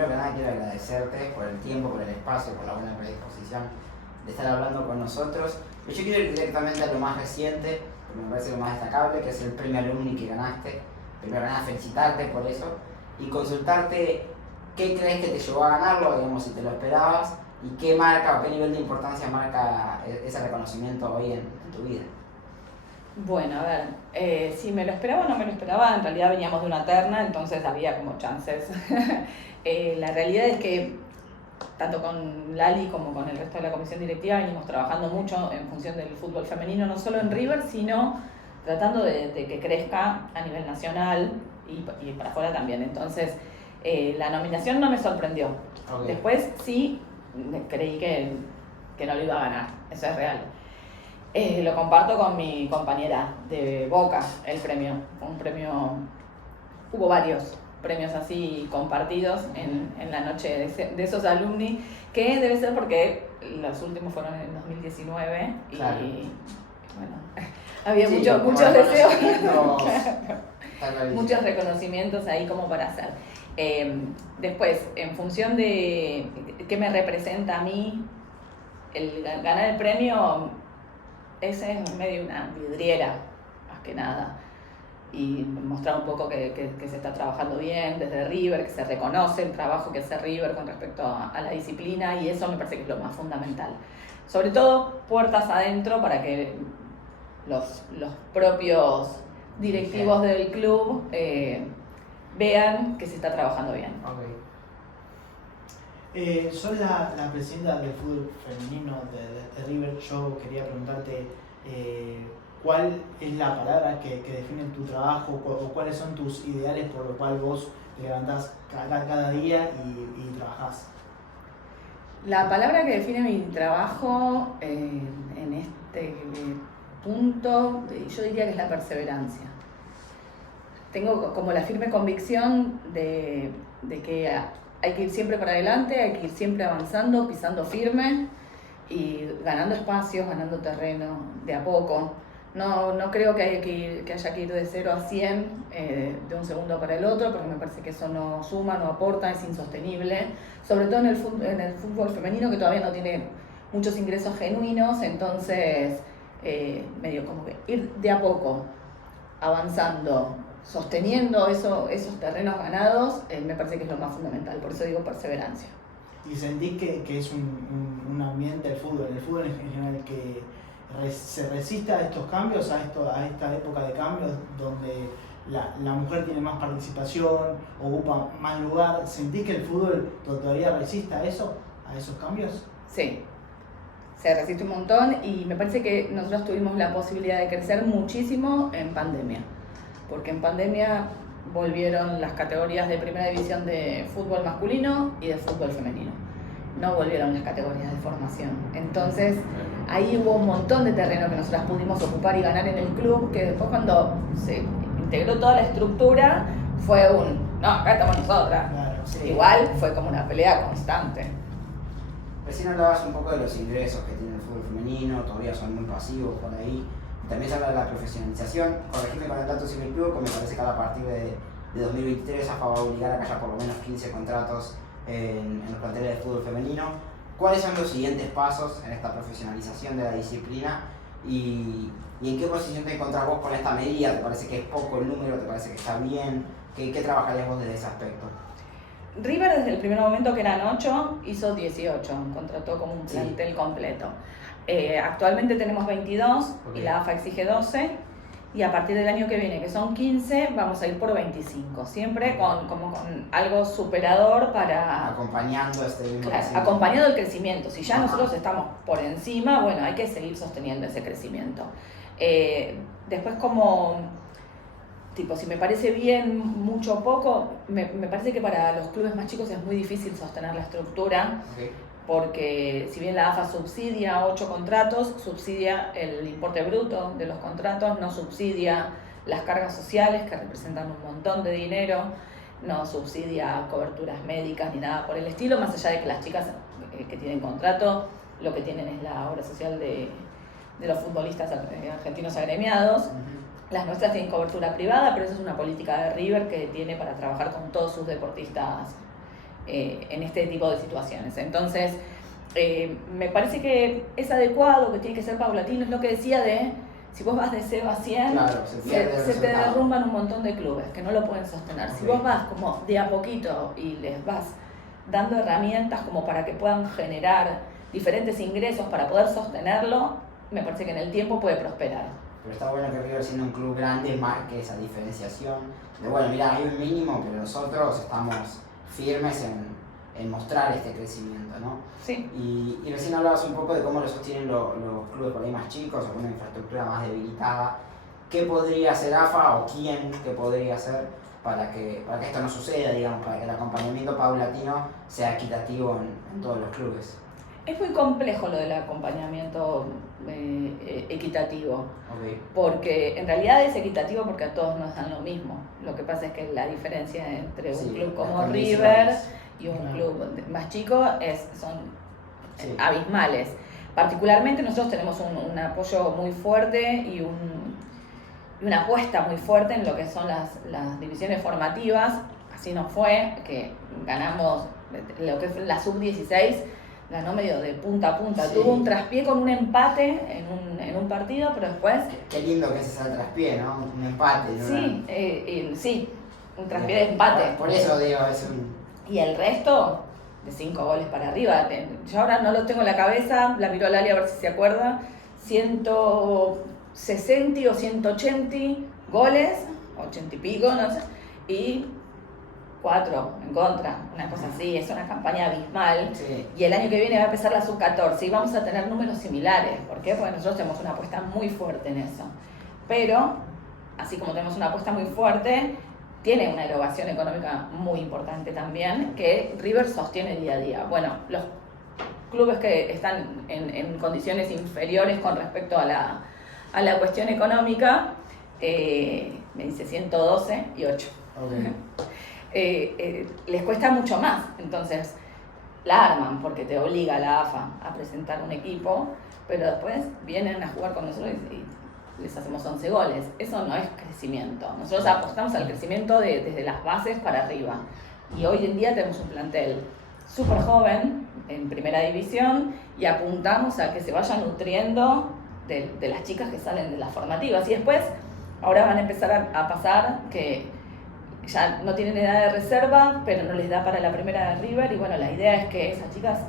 primero que nada quiero agradecerte por el tiempo, por el espacio, por la buena predisposición de estar hablando con nosotros. Yo quiero ir directamente a lo más reciente, porque me parece lo más destacable, que es el premio Alumni que ganaste. Primero que nada, felicitarte por eso y consultarte qué crees que te llevó a ganarlo, digamos, si te lo esperabas, y qué marca o qué nivel de importancia marca ese reconocimiento hoy en tu vida. Bueno, a ver, si me lo esperaba o no me lo esperaba, en realidad veníamos de una terna, entonces había como chances. La realidad es que tanto con Lali como con el resto de la comisión directiva venimos trabajando mucho en función del fútbol femenino, no solo en River, sino tratando de que crezca a nivel nacional y para afuera también. Entonces, la nominación no me sorprendió. Okay. Después sí creí que no lo iba a ganar, eso es real. Lo comparto con mi compañera de Boca, el premio. Un premio, hubo varios premios así compartidos en la noche de esos alumni, que debe ser porque los últimos fueron en 2019 y claro. Bueno, había sí, muchos deseos, muchos reconocimientos ahí como para hacer. Después, en función de qué me representa a mí el ganar el premio, ese es medio una vidriera, más que nada, y mostrar un poco que se está trabajando bien desde River, que se reconoce el trabajo que hace River con respecto a la disciplina, y eso me parece que es lo más fundamental. Sobre todo, puertas adentro para que los propios directivos del club vean que se está trabajando bien. Okay. Soy la presidenta del fútbol femenino de River. Yo quería preguntarte cuál es la palabra que define tu trabajo o cuáles son tus ideales por lo cual vos te levantás cada día y trabajás. La palabra que define mi trabajo en este punto, yo diría que es la perseverancia. Tengo como la firme convicción de que hay que ir siempre para adelante, hay que ir siempre avanzando, pisando firme y ganando espacios, ganando terreno de a poco. No creo que haya que ir de 0 a 100 de un segundo para el otro, porque me parece que eso no suma, no aporta, es insostenible. Sobre todo en el fútbol femenino, que todavía no tiene muchos ingresos genuinos, entonces medio como que ir de a poco, avanzando, sosteniendo esos terrenos ganados, me parece que es lo más fundamental, por eso digo perseverancia. ¿Y sentís que es un ambiente del fútbol, el fútbol en general, que se resiste a estos cambios, a esta época de cambios donde la mujer tiene más participación, ocupa más lugar? ¿Sentís que el fútbol todavía resiste a eso, a esos cambios? Sí, se resiste un montón y me parece que nosotros tuvimos la posibilidad de crecer muchísimo en pandemia, porque en pandemia volvieron las categorías de primera división de fútbol masculino y de fútbol femenino. No volvieron las categorías de formación. Entonces, ahí hubo un montón de terreno que nosotras pudimos ocupar y ganar en el club, que después cuando se integró toda la estructura, fue no, acá estamos nosotras. Claro, sí. Igual fue como una pelea constante. Recién hablabas un poco de los ingresos que tiene el fútbol femenino, todavía son muy pasivos por ahí. También se habla de la profesionalización. Corregime con el dato si me equivoco, me parece que a partir de 2023 AFA va a obligar a que haya por lo menos 15 contratos en los planteles de fútbol femenino. ¿Cuáles son los siguientes pasos en esta profesionalización de la disciplina? ¿Y en qué posición te encontrás vos con esta medida? ¿Te parece que es poco el número? ¿Te parece que está bien? ¿Qué trabajarías vos desde ese aspecto? River desde el primer momento, que eran 8, hizo 18, contrató como un plantel completo. Actualmente tenemos 22 y la AFA exige 12, y a partir del año que viene, que son 15, vamos a ir por 25, siempre con algo superador para... Acompañando acompañado el crecimiento. Si ya nosotros estamos por encima, bueno, hay que seguir sosteniendo ese crecimiento. Después si me parece bien, mucho o poco, me parece que para los clubes más chicos es muy difícil sostener la estructura, porque si bien la AFA subsidia 8 contratos, subsidia el importe bruto de los contratos, no subsidia las cargas sociales, que representan un montón de dinero, no subsidia coberturas médicas ni nada por el estilo, más allá de que las chicas que tienen contrato, lo que tienen es la obra social de los futbolistas argentinos agremiados. Las nuestras tienen cobertura privada, pero eso es una política de River que tiene para trabajar con todos sus deportistas en este tipo de situaciones. Entonces, me parece que es adecuado, que tiene que ser paulatino, es lo que decía de, si vos vas de 0 a 100, claro, se te derrumban un montón de clubes que no lo pueden sostener. Okay. Si vos vas como de a poquito y les vas dando herramientas como para que puedan generar diferentes ingresos para poder sostenerlo, me parece que en el tiempo puede prosperar. Pero está bueno que River, siendo un club grande, marque esa diferenciación de, bueno, mira, hay un mínimo, pero nosotros estamos firmes en mostrar este crecimiento, ¿no? Sí. Y recién hablabas un poco de cómo lo sostienen los clubes por ahí más chicos o con una infraestructura más debilitada. ¿Qué podría hacer AFA o quién que podría hacer para que esto no suceda, digamos, para que el acompañamiento paulatino sea equitativo en todos los clubes? Es muy complejo lo del acompañamiento equitativo, Okay. porque en realidad es equitativo porque a todos nos dan lo mismo. Lo que pasa es que la diferencia entre un club como River y un club más chico son abismales. Particularmente nosotros tenemos un apoyo muy fuerte y una apuesta muy fuerte en lo que son las divisiones formativas. Así nos fue, que ganamos lo que es la sub-16, ganó medio de punta a punta. Sí. Tuvo un traspié con un empate en un partido, pero después... Qué lindo que ese sea el traspié, ¿no? Un empate. ¿No? Sí, sí, un traspié de empate. Por eso digo, es un... Y el resto, de 5 goles para arriba. Yo ahora no lo tengo en la cabeza, la miró Lali a ver si se acuerda. 160 o 180 goles, 80 y pico, no sé, y 4 en contra, una cosa así, es una campaña abismal. Sí. Y el año que viene va a empezar la sub-14 y vamos a tener números similares. ¿Por qué? Porque nosotros tenemos una apuesta muy fuerte en eso. Pero, así como tenemos una apuesta muy fuerte, tiene una erogación económica muy importante también, que River sostiene día a día. Bueno, los clubes que están en condiciones inferiores con respecto a la cuestión económica, me dice 112 y 8. Okay. Les cuesta mucho más, entonces la arman porque te obliga la AFA a presentar un equipo, pero después vienen a jugar con nosotros y les hacemos 11 goles. Eso no es crecimiento. Nosotros apostamos al crecimiento desde las bases para arriba. Y hoy en día tenemos un plantel súper joven en primera división y apuntamos a que se vaya nutriendo de las chicas que salen de las formativas. Y después, ahora van a empezar a pasar que ya no tienen edad de reserva, pero no les da para la primera de River. Y bueno, la idea es que esas chicas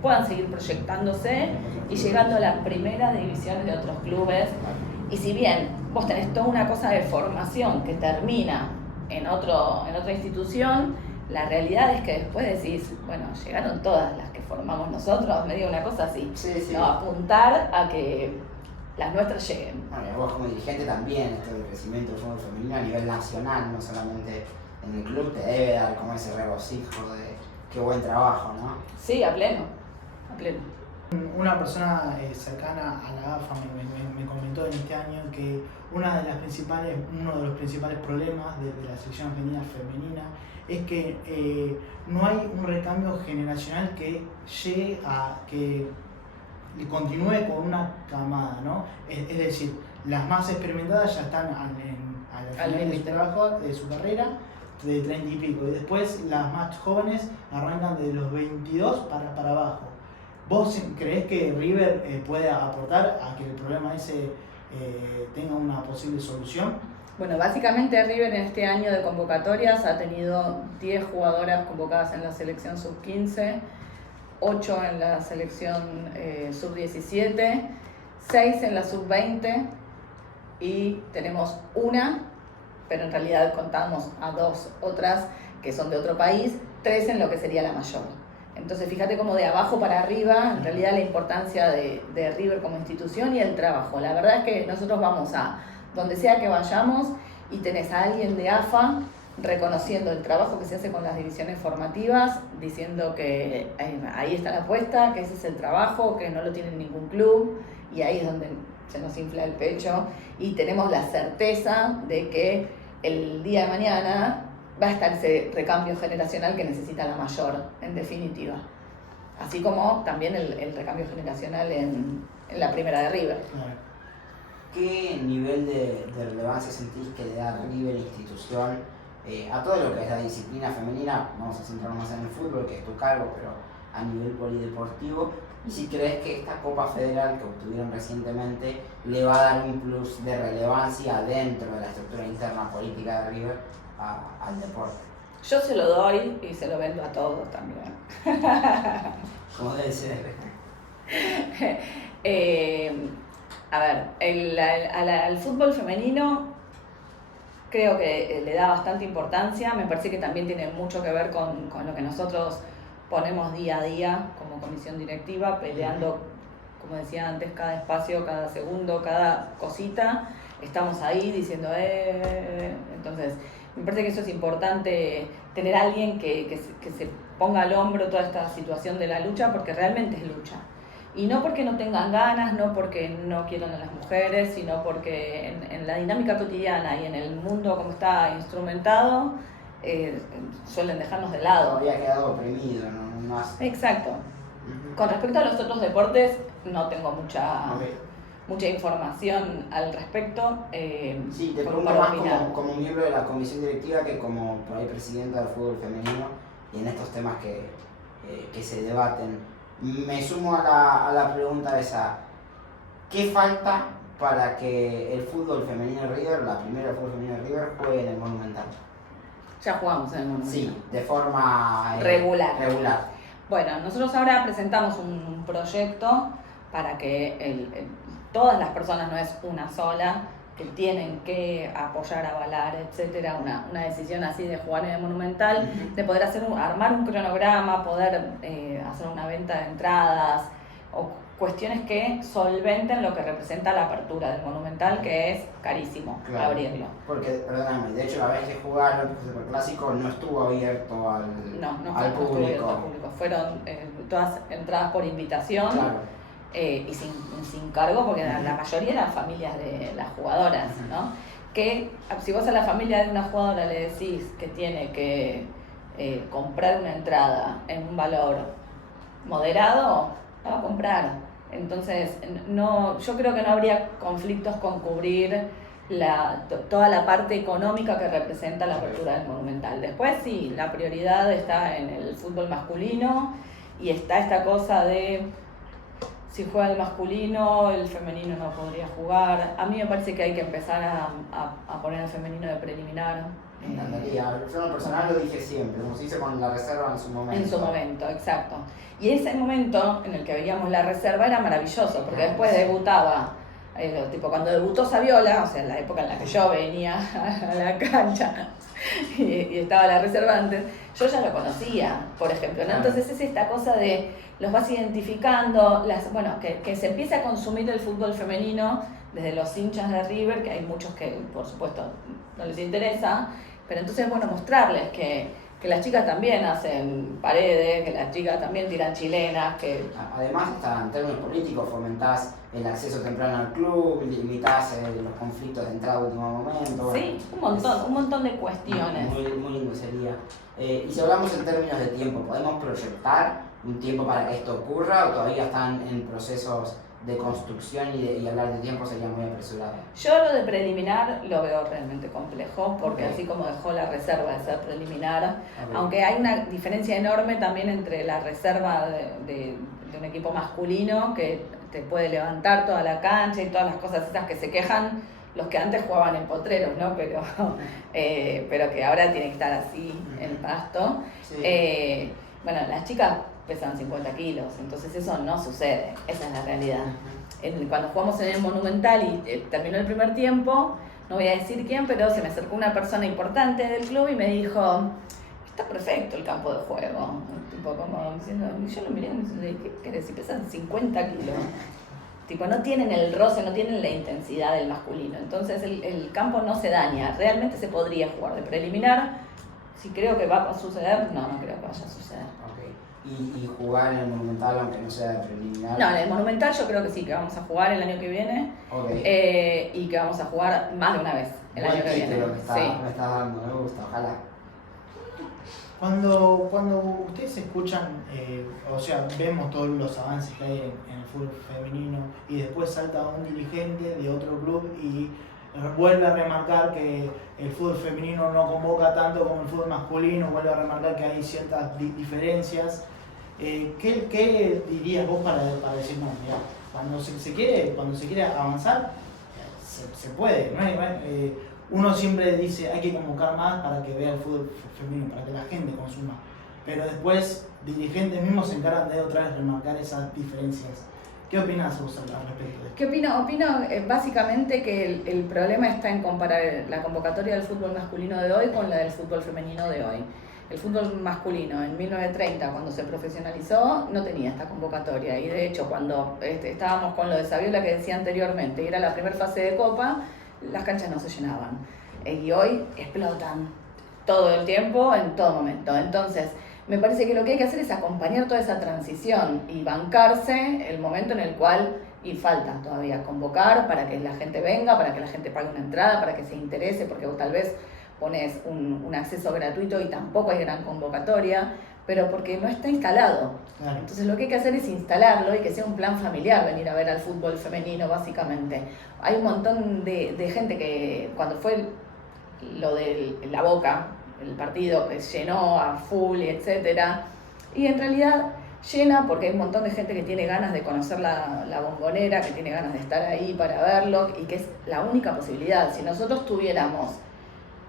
puedan seguir proyectándose y llegando a las primeras divisiones de otros clubes. Y si bien vos tenés toda una cosa de formación que termina en otra institución, la realidad es que después decís, bueno, llegaron todas las que formamos nosotros, medio una cosa así. Sí. No, apuntar a que las nuestras lleguen. Bueno, y vos como dirigente también, esto del crecimiento del fútbol femenino a nivel nacional, no solamente en el club, te debe dar como ese regocijo de qué buen trabajo, ¿no? Sí, a pleno. Una persona cercana a la AFA me comentó en este año que uno de los principales problemas de la selección argentina femenina es que no hay un recambio generacional que llegue a que continúe con una camada, ¿no? Es decir, las más experimentadas ya están al final de su trabajo, de su carrera, de 30 y pico, y después las más jóvenes arrancan de los 22 para abajo. ¿Vos creés que River puede aportar a que el problema ese tenga una posible solución? Bueno, básicamente River en este año de convocatorias ha tenido 10 jugadoras convocadas en la selección sub-15, 8 en la selección sub-17, 6 en la sub-20 y tenemos una, pero en realidad contamos a 2 otras que son de otro país, 3 en lo que sería la mayor. Entonces fíjate cómo de abajo para arriba, en realidad la importancia de River como institución y el trabajo. La verdad es que nosotros vamos a donde sea que vayamos y tenés a alguien de AFA reconociendo el trabajo que se hace con las divisiones formativas, diciendo que ahí está la apuesta, que ese es el trabajo, que no lo tiene ningún club, y ahí es donde se nos infla el pecho y tenemos la certeza de que el día de mañana va a estar ese recambio generacional que necesita la mayor, en definitiva. Así como también el recambio generacional en la primera de River. ¿Qué nivel de relevancia sentís que le da River institución a todo lo que es la disciplina femenina. Vamos a centrarnos más en el fútbol, que es tu cargo, pero a nivel polideportivo. Y si crees que esta Copa Federal que obtuvieron recientemente le va a dar un plus de relevancia dentro de la estructura interna política de River al deporte. Yo se lo doy y se lo vendo a todos también. Como debe ser. A ver, al fútbol femenino creo que le da bastante importancia. Me parece que también tiene mucho que ver con lo que nosotros ponemos día a día como comisión directiva, peleando, como decía antes, cada espacio, cada segundo, cada cosita. Estamos ahí diciendo, Entonces, me parece que eso es importante, tener a alguien que se ponga al hombro toda esta situación de la lucha, porque realmente es lucha. Y no porque no tengan ganas, no porque no quieran a las mujeres, sino porque en la dinámica cotidiana y en el mundo como está instrumentado, suelen dejarnos de lado. Había quedado oprimido, ¿no? Exacto. Con respecto a los otros deportes, no tengo mucha información al respecto. Sí, te pregunto más como miembro de la comisión directiva que como por ahí presidenta del fútbol femenino y en estos temas que se debaten. Me sumo a la pregunta esa: ¿qué falta para que el fútbol femenino de River, la primera del fútbol femenino de River, juegue en el Monumental? Ya jugamos en el Monumental. Sí, de forma regular. Bueno, nosotros ahora presentamos un proyecto para que todas las personas, no es una sola, que tienen que apoyar, avalar, etcétera, una decisión así de jugar en el Monumental, de poder armar un cronograma, poder hacer una venta de entradas o cuestiones que solventen lo que representa la apertura del Monumental, que es carísimo abrirlo. Porque, perdóname, de hecho la vez que jugaron el Superclásico no estuvo abierto al público. Fueron todas entradas por invitación. Claro. Y sin cargo, porque la mayoría eran familias de las jugadoras, ¿no? Que si vos a la familia de una jugadora le decís que tiene que comprar una entrada en un valor moderado, la va a comprar. Entonces, yo creo que no habría conflictos con cubrir toda la parte económica que representa la apertura del Monumental. Después sí, la prioridad está en el fútbol masculino y está esta cosa de si juega el masculino, el femenino no podría jugar. A mí me parece que hay que empezar a poner el femenino de preliminar. Me encantaría. Yo en lo personal lo dije siempre, como se hizo con la reserva en su momento. En su momento, exacto. Y ese momento en el que veíamos la reserva era maravilloso, porque después debutaba, cuando debutó Saviola, o sea, en la época en la que yo venía a la cancha y estaba la reserva antes, yo ya lo conocía, por ejemplo, ¿no? Entonces es esta cosa de los vas identificando, que se empiece a consumir el fútbol femenino desde los hinchas de River, que hay muchos que por supuesto no les interesa, pero entonces mostrarles que las chicas también hacen paredes, que las chicas también tiran chilenas, que... Además, en términos políticos, fomentás el acceso temprano al club, limitás los conflictos de entrada a último momento. Sí, un montón de cuestiones. Muy lindo sería. Y si hablamos en términos de tiempo, ¿podemos proyectar un tiempo para que esto ocurra o todavía están en procesos de construcción y hablar de tiempo sería muy apresurado? Yo lo de preliminar lo veo realmente complejo, porque así como dejó la reserva de ser preliminar, aunque hay una diferencia enorme también entre la reserva de un equipo masculino que te puede levantar toda la cancha y todas las cosas esas que se quejan los que antes jugaban en potreros, ¿no? Pero que ahora tienen que estar así en pasto. Sí. Las chicas pesan 50 kilos, entonces eso no sucede, esa es la realidad. Cuando jugamos en el Monumental y terminó el primer tiempo, no voy a decir quién, pero se me acercó una persona importante del club y me dijo, está perfecto el campo de juego, como diciendo, yo lo miré y me dije, ¿qué querés? Si pesan 50 kilos. No tienen el roce, no tienen la intensidad del masculino, entonces el campo no se daña, realmente se podría jugar de preliminar. Si creo que va a suceder, no creo que vaya a suceder. Y jugar en el Monumental aunque no sea de preliminar. No, en el Monumental yo creo que sí, que vamos a jugar el año que viene. Y que vamos a jugar más de una vez el año que viene. Me estás dando, me gusta, ojalá. Cuando ustedes escuchan, vemos todos los avances que hay en el fútbol femenino y después salta un dirigente de otro club y vuelve a remarcar que el fútbol femenino no convoca tanto como el fútbol masculino, vuelve a remarcar que hay ciertas diferencias. ¿Qué dirías vos para decir, no, mira, cuando se quiere avanzar, se puede, ¿no? Uno siempre dice hay que convocar más para que vea el fútbol femenino, para que la gente consuma, pero después dirigentes mismos se encargan de otra vez remarcar esas diferencias. ¿Qué opinas vos al respecto de esto? ¿Qué opino? Básicamente que el problema está en comparar la convocatoria del fútbol masculino de hoy con la del fútbol femenino de hoy. El fútbol masculino en 1930, cuando se profesionalizó, no tenía esta convocatoria. Y de hecho, cuando estábamos con lo de Saviola que decía anteriormente, y era la primera fase de Copa, las canchas no se llenaban. Y hoy explotan todo el tiempo, en todo momento. Entonces, me parece que lo que hay que hacer es acompañar toda esa transición y bancarse el momento en el cual, y falta todavía convocar para que la gente venga, para que la gente pague una entrada, para que se interese, porque vos tal vez pones un acceso gratuito y tampoco hay gran convocatoria, pero porque no está instalado. Claro. Entonces lo que hay que hacer es instalarlo y que sea un plan familiar venir a ver al fútbol femenino, básicamente. Hay un montón de gente que cuando fue lo de la Boca, el partido que llenó a full, etcétera, y en realidad llena porque hay un montón de gente que tiene ganas de conocer la Bombonera, que tiene ganas de estar ahí para verlo, y que es la única posibilidad. Si nosotros tuviéramos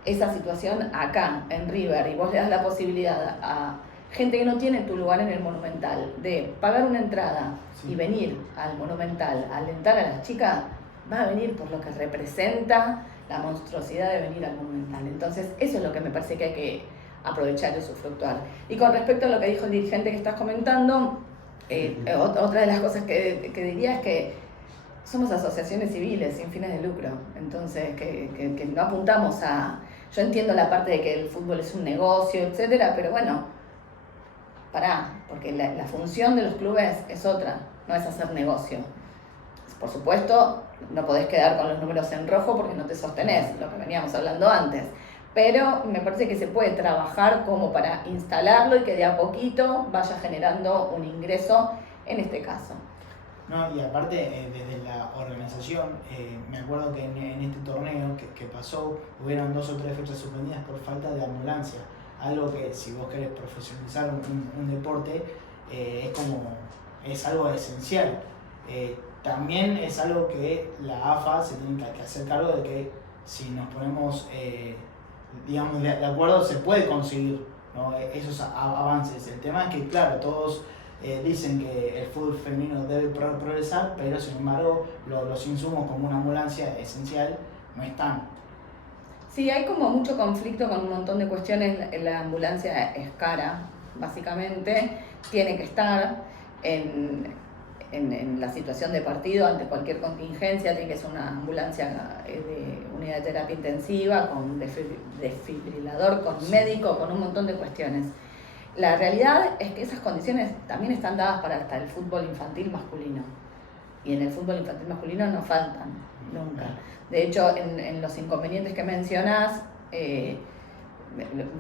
esa situación acá, en River, y vos le das la posibilidad a gente que no tiene tu lugar en el Monumental de pagar una entrada y venir al Monumental, a alentar a las chicas, va a venir por lo que representa la monstruosidad de venir al Monumental. Entonces, eso es lo que me parece que hay que aprovechar y usufructuar. Y con respecto a lo que dijo el dirigente que estás comentando, otra de las cosas que diría es que somos asociaciones civiles sin fines de lucro, entonces que no apuntamos a... Yo entiendo la parte de que el fútbol es un negocio, etcétera, pero bueno, porque la función de los clubes es otra, no es hacer negocio. Por supuesto, no podés quedar con los números en rojo porque no te sostenés, lo que veníamos hablando antes. Pero me parece que se puede trabajar como para instalarlo y que de a poquito vaya generando un ingreso en este caso. No, y aparte, desde la organización, me acuerdo que en este torneo que pasó, hubieron 2 o 3 fechas suspendidas por falta de ambulancia. Algo que, si vos querés profesionalizar un deporte, es algo esencial. También es algo que la AFA se tiene que hacer cargo de que si nos ponemos, digamos, de acuerdo, se puede conseguir, ¿no? Esos avances. El tema es que, claro, todos dicen que el fútbol femenino debe progresar, pero sin embargo los insumos como una ambulancia esencial no están. Sí, hay como mucho conflicto con un montón de cuestiones. La ambulancia es cara, básicamente, tiene que estar en la situación de partido, ante cualquier contingencia, tiene que ser una ambulancia de unidad de terapia intensiva, con desfibrilador, con médico, con un montón de cuestiones. La realidad es que esas condiciones también están dadas para hasta el fútbol infantil masculino. Y en el fútbol infantil masculino no faltan, nunca. De hecho, en los inconvenientes que mencionás,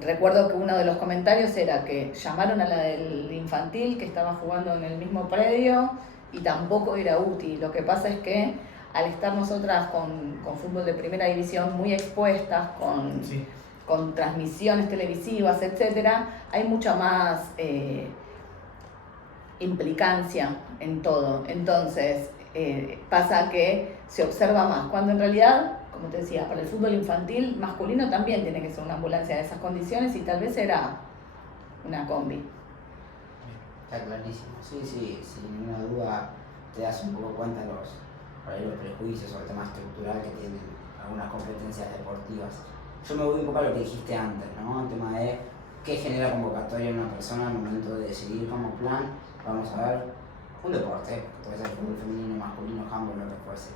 recuerdo que uno de los comentarios era que llamaron a la del infantil que estaba jugando en el mismo predio y tampoco era útil. Lo que pasa es que al estar nosotras con fútbol de primera división muy expuestas, con transmisiones televisivas, etcétera, hay mucha más implicancia en todo. Entonces, pasa que se observa más, cuando en realidad, como te decía, para el fútbol infantil masculino también tiene que ser una ambulancia de esas condiciones y tal vez era una combi. Está clarísimo, sí, sin ninguna duda te das un poco cuenta los prejuicios sobre el tema estructural que tienen algunas competencias deportivas. Yo me voy un poco a lo que dijiste antes, ¿no? El tema de qué genera convocatoria en una persona al momento de decidir como plan, vamos a ver, un deporte, puede ser fútbol femenino, masculino, handball, lo que fuese.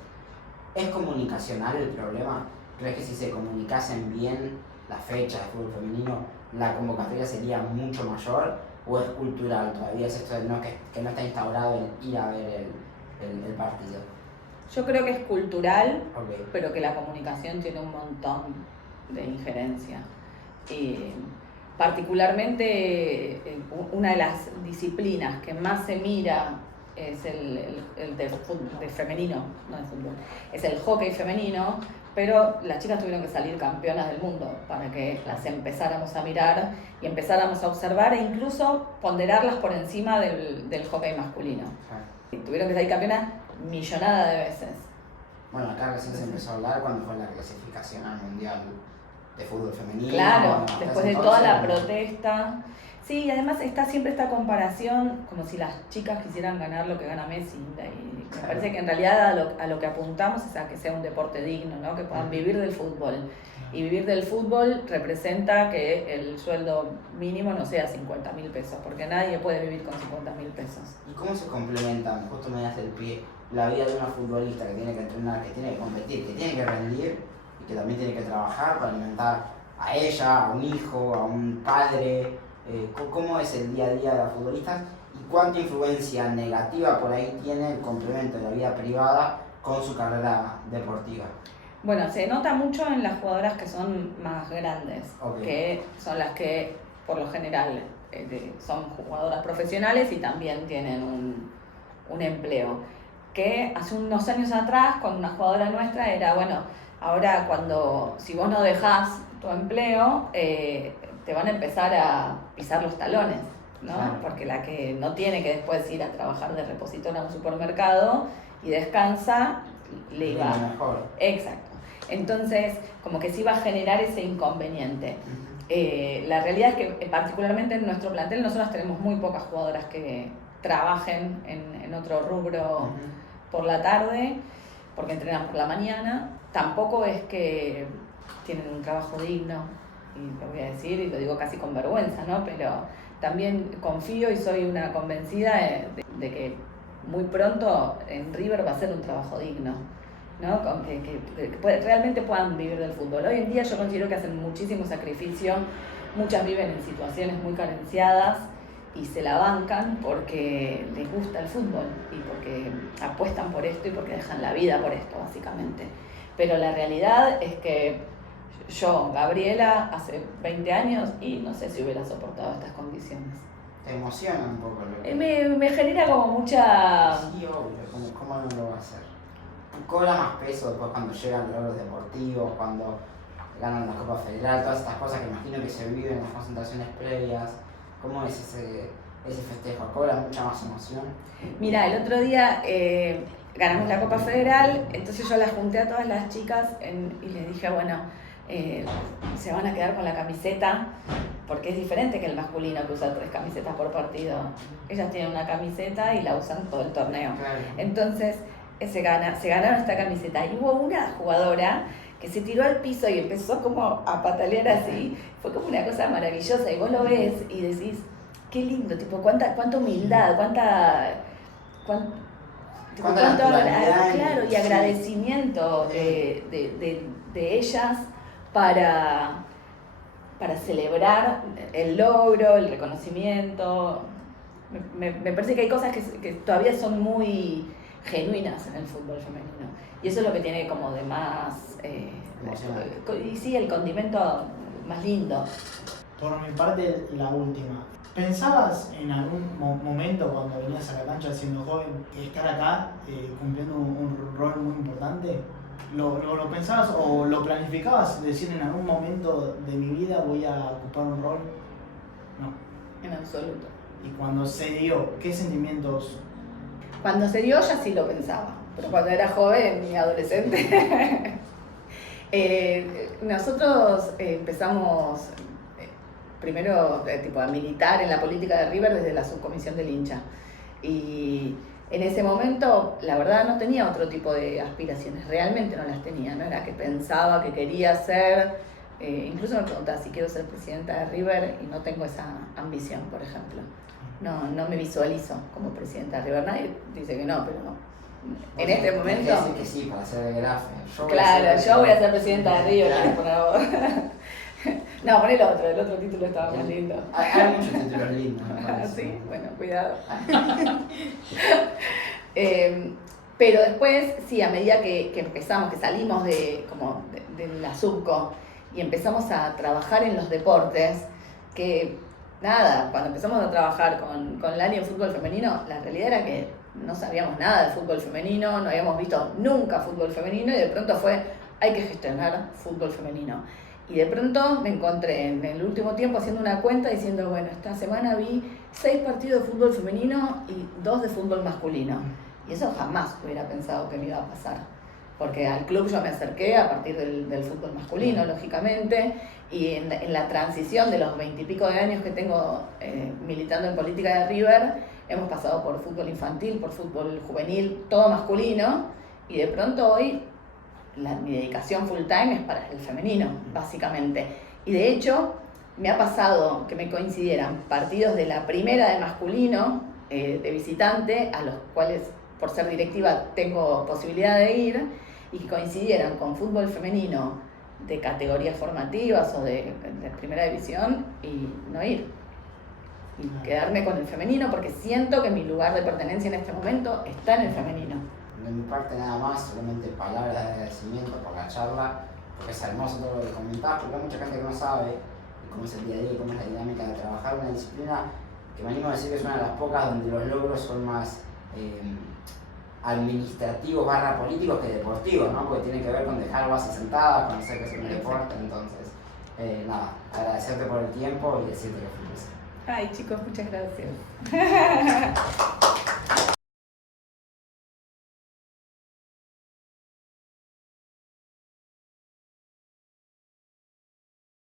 ¿Es comunicacional el problema? ¿Crees que si se comunicasen bien las fechas de fútbol femenino, la convocatoria sería mucho mayor? ¿O es cultural todavía? ¿Es esto de que no está instaurado el ir a ver el partido? Yo creo que es cultural, Okay. pero que la comunicación tiene un montón de injerencia. Particularmente, una de las disciplinas que más se mira es el de femenino, no de fútbol, es el hockey femenino, pero las chicas tuvieron que salir campeonas del mundo para que las empezáramos a mirar y empezáramos a observar e incluso ponderarlas por encima del hockey masculino. Y tuvieron que salir campeonas millonada de veces. Bueno, acá recién se empezó a hablar cuando fue la clasificación al Mundial de fútbol femenino. Claro, Bueno, después de toda la protesta. Sí, y además está siempre esta comparación, como si las chicas quisieran ganar lo que gana Messi. Y me parece que en realidad a lo que apuntamos es a que sea un deporte digno, ¿no? Que puedan vivir del fútbol. Y vivir del fútbol representa que el sueldo mínimo no sea 50.000 pesos, porque nadie puede vivir con 50.000 pesos. ¿Y cómo se complementan, justo me das el pie, la vida de una futbolista que tiene que entrenar, que tiene que competir, que tiene que rendir y que también tiene que trabajar para alimentar a ella, a un hijo, a un padre? ¿Cómo es el día a día de las futbolistas y cuánta influencia negativa por ahí tiene el complemento de la vida privada con su carrera deportiva? Bueno, se nota mucho en las jugadoras que son más grandes, que son las que por lo general son jugadoras profesionales y también tienen un empleo. Que hace unos años atrás, con una jugadora nuestra, era, bueno, ahora si vos no dejás tu empleo, te van a empezar a pisar los talones, ¿no? Claro. Porque la que no tiene que después ir a trabajar de repositora a un supermercado y descansa, le iba mejor. Exacto. Entonces, como que sí va a generar ese inconveniente. La realidad es que particularmente en nuestro plantel nosotros tenemos muy pocas jugadoras que trabajen en otro rubro por la tarde, porque entrenan por la mañana. Tampoco es que tienen un trabajo digno, y lo voy a decir y lo digo casi con vergüenza, ¿no? Pero también confío y soy una convencida de que muy pronto en River va a ser un trabajo digno, ¿no? Con que realmente puedan vivir del fútbol. Hoy en día yo considero que hacen muchísimo sacrificio, muchas viven en situaciones muy carenciadas y se la bancan porque les gusta el fútbol y porque apuestan por esto y porque dejan la vida por esto, básicamente. Pero la realidad es que yo, Gabriela, hace 20 años y no sé si hubiera soportado estas condiciones. ¿Te emociona un poco? Me genera como mucha... Sí, obvio, ¿cómo no lo va a hacer? Cobra más peso después cuando llegan logros deportivos, cuando ganan la Copa Federal, todas estas cosas que imagino que se viven en las concentraciones previas. ¿Cómo es ese festejo? ¿Cobra mucha más emoción? Mira, el otro día ganamos la Copa Federal, entonces yo las junté a todas las chicas y les dije, bueno, se van a quedar con la camiseta, porque es diferente que el masculino que usa 3 camisetas por partido. Ellas tienen una camiseta y la usan todo el torneo. Claro. Entonces se ganaron esta camiseta y hubo una jugadora que se tiró al piso y empezó como a patalear así. Fue como una cosa maravillosa y vos lo ves y decís, qué lindo, tipo, cuánta humildad, cuánto claro, y agradecimiento de ellas para celebrar el logro, el reconocimiento. Me parece que hay cosas que todavía son muy genuinas en el fútbol femenino. Y eso es lo que tiene como de más... y sí, el condimento más lindo. Por mi parte, la última. ¿Pensabas en algún momento cuando venías a la cancha siendo joven estar acá cumpliendo un rol muy importante? ¿Lo pensabas o lo planificabas? Decir, en algún momento de mi vida voy a ocupar un rol. No. En absoluto. Y cuando se dio, ¿qué sentimientos? Cuando se dio ya sí lo pensaba, pero cuando era joven y adolescente. Nosotros empezamos primero a militar en la política de River desde la subcomisión del hincha. Y en ese momento, la verdad, no tenía otro tipo de aspiraciones, realmente no las tenía, no era que pensaba que quería ser, incluso me preguntaba si quiero ser presidenta de River y no tengo esa ambición, por ejemplo. No me visualizo como presidenta de River, nadie dice que no, pero en este momento... Tienes que decir que sí, para ser de Grafe. Claro, yo voy a ser presidenta de River, claro. Poner vos. No, pon el otro título estaba más lindo. Hay muchos títulos lindos. Sí, bueno, cuidado. Pero después, sí, a medida que empezamos, que salimos de la subco y empezamos a trabajar en los deportes, que nada, cuando empezamos a trabajar con Lali en fútbol femenino, la realidad era que no sabíamos nada de fútbol femenino, no habíamos visto nunca fútbol femenino y de pronto fue, hay que gestionar fútbol femenino. Y de pronto me encontré en el último tiempo haciendo una cuenta diciendo, bueno, esta semana vi 6 partidos de fútbol femenino y 2 de fútbol masculino. Y eso jamás hubiera pensado que me iba a pasar. Porque al club yo me acerqué a partir del fútbol masculino, lógicamente, y en la transición de los 20 y pico de años que tengo militando en política de River, hemos pasado por fútbol infantil, por fútbol juvenil, todo masculino, y de pronto hoy mi dedicación full time es para el femenino, básicamente. Y de hecho, me ha pasado que me coincidieran partidos de la primera de masculino, de visitante, a los cuales por ser directiva tengo posibilidad de ir, y que coincidieran con fútbol femenino de categorías formativas o de primera división y no ir. Y quedarme con el femenino porque siento que mi lugar de pertenencia en este momento está en el femenino. De mi parte nada más, solamente palabras de agradecimiento por la charla, porque es hermoso todo lo que comentás, porque hay mucha gente que no sabe cómo es el día a día y cómo es la dinámica de trabajar una disciplina que me animo a decir que es una de las pocas donde los logros son más administrativos / políticos que deportivos, ¿no? Porque tienen que ver con dejar bases sentadas, con hacer que sea un deporte, entonces nada, agradecerte por el tiempo y decirte que fue un placer. Ay chicos, muchas gracias.